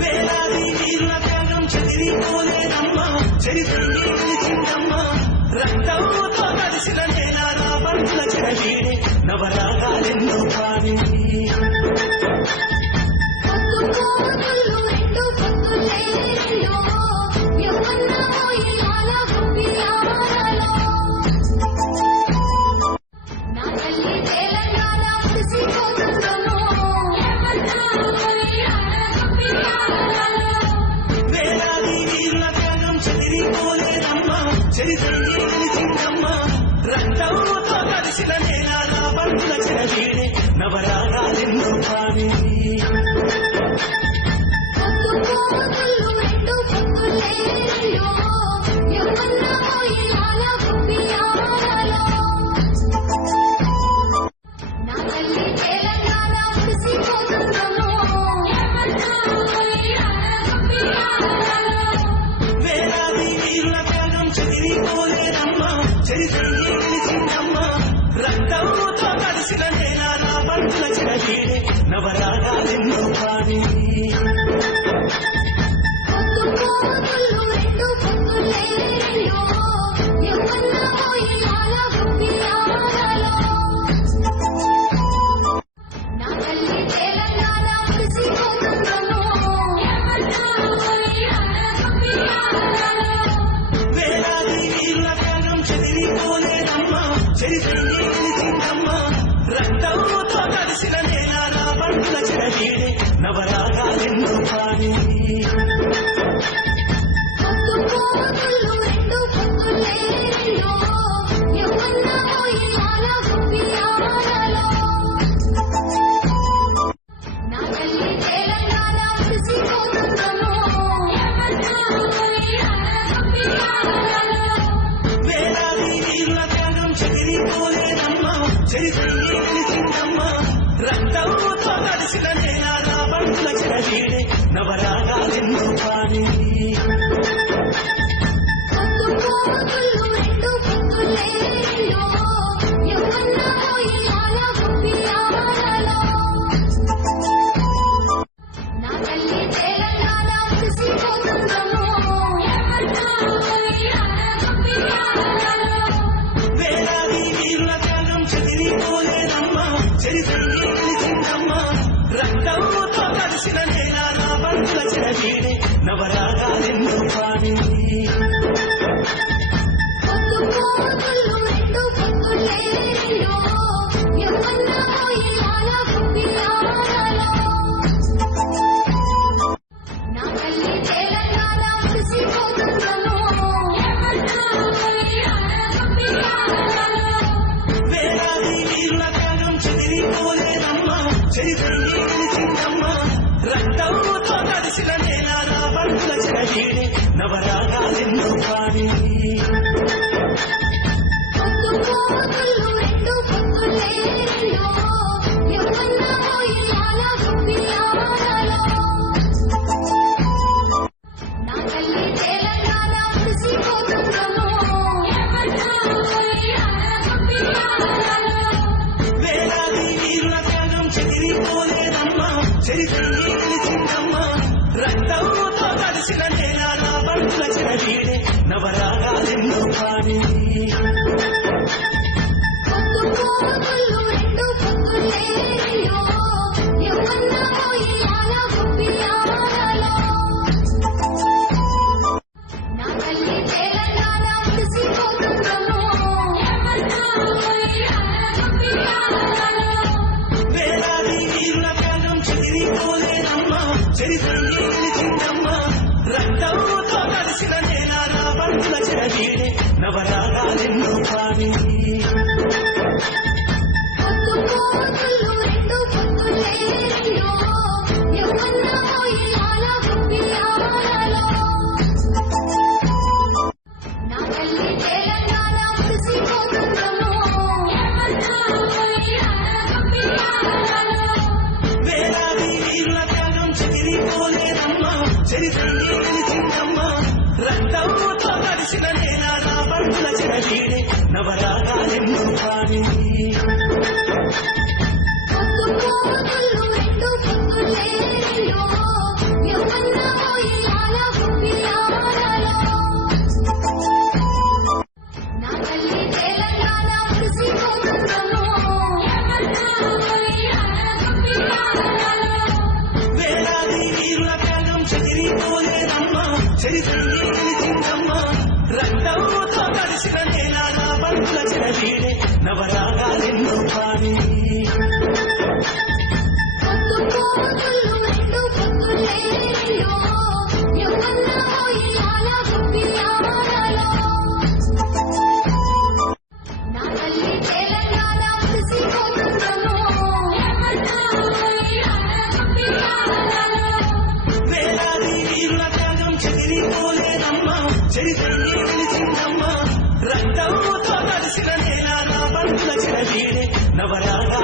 వేలాది వీరుల త్యాగం చెదిరిపోలేదమ్మా, చరిత్రని నిలిచిందమ్మా. రక్తంతో కలిసిన నేల నా బంధుల చెరవీడే నవరాగాలెన్నో పాడి. వేలాది వీరుల త్యాగం చెదిరిపోలేదమ్మా, చరిత్రని నిలిచిందమ్మా. రక్తంతో కలిసిన నేల నా బంధుల చెరవీడే నవరాగాలెన్నో పాడి. వేలాది వీరుల త్యాగం చెదిరిపోలేదమ్మా, చరిత్రని నిలిచిందమ్మా. రక్తంతో కలిసిన నేల నా బంధుల చెరవీడే నవరాగాలెన్నో పాడి. వేలాది వీరుల త్యాగం చెదిరిపోలేదమ్మా, చరిత్రని నిలిచిందమ్మా. రక్తంతో కలిసిన నేల నా బంధుల చెరవీడే నవరాగాలెన్నో పాడి. వేలాది వీరుల త్యాగం చెదిరిపోలేదమ్మా, చరిత్రని నిలిచిందమ్మా. రక్తంతో కలిసిన నేల నా బంధుల చెరవీడే నవరాగాలెన్నో పాడి. వేలాది వీరుల త్యాగం చెదిరిపోలేదమ్మా, చరిత్రని నిలిచిందమ్మా. రక్తంతో కలిసిన నేల నా బంధుల చెరవీడే నవరాగాలెన్నో పాడి. వేలాది వీరుల త్యాగం చెదిరిపోలేదమ్మా, చరిత్రని నిలిచిందమ్మా. రక్తంతో కలిసిన నేల నా బంధుల చెరవీడే నవరాగాలెన్నో పాడి. వేలాది వీరుల త్యాగం చెదిరిపోలేదమ్మా, చరిత్రని నిలిచిందమ్మా. రక్తంతో కలిసిన నేల నా బంధుల చెరవీడే నవరాగాలెన్నో పాడి. వేలాది వీరుల త్యాగం చెదిరిపోలేదమ్మా, చరిత్రని నిలిచిందమ్మా. రక్తంతో కలిసిన నేల నా బంధుల చెరవీడే నవరాగాలెన్నో పాడి. వేలాది వీరుల త్యాగం చెదిరిపోలేదమ్మా, చరిత్రని నిలిచిందమ్మా. రక్తంతో కలిసిన నేల నా బంధుల చెరవీడే నవరాగాలెన్నో చరిత్రని నిలిచిందమ్మా రక్తంతో తడిసిన నేల నా బంధుల చెడవీడే నవరాగాలెన్నో పాడే వేలాది వీరుల త్యాగం చెదిరిపోలేదమ్మా చరిత్రని నిలిచిందమ్మా రక్తంతో తడిసిన నేల నా బంధుల చెడవీడే నవరాగా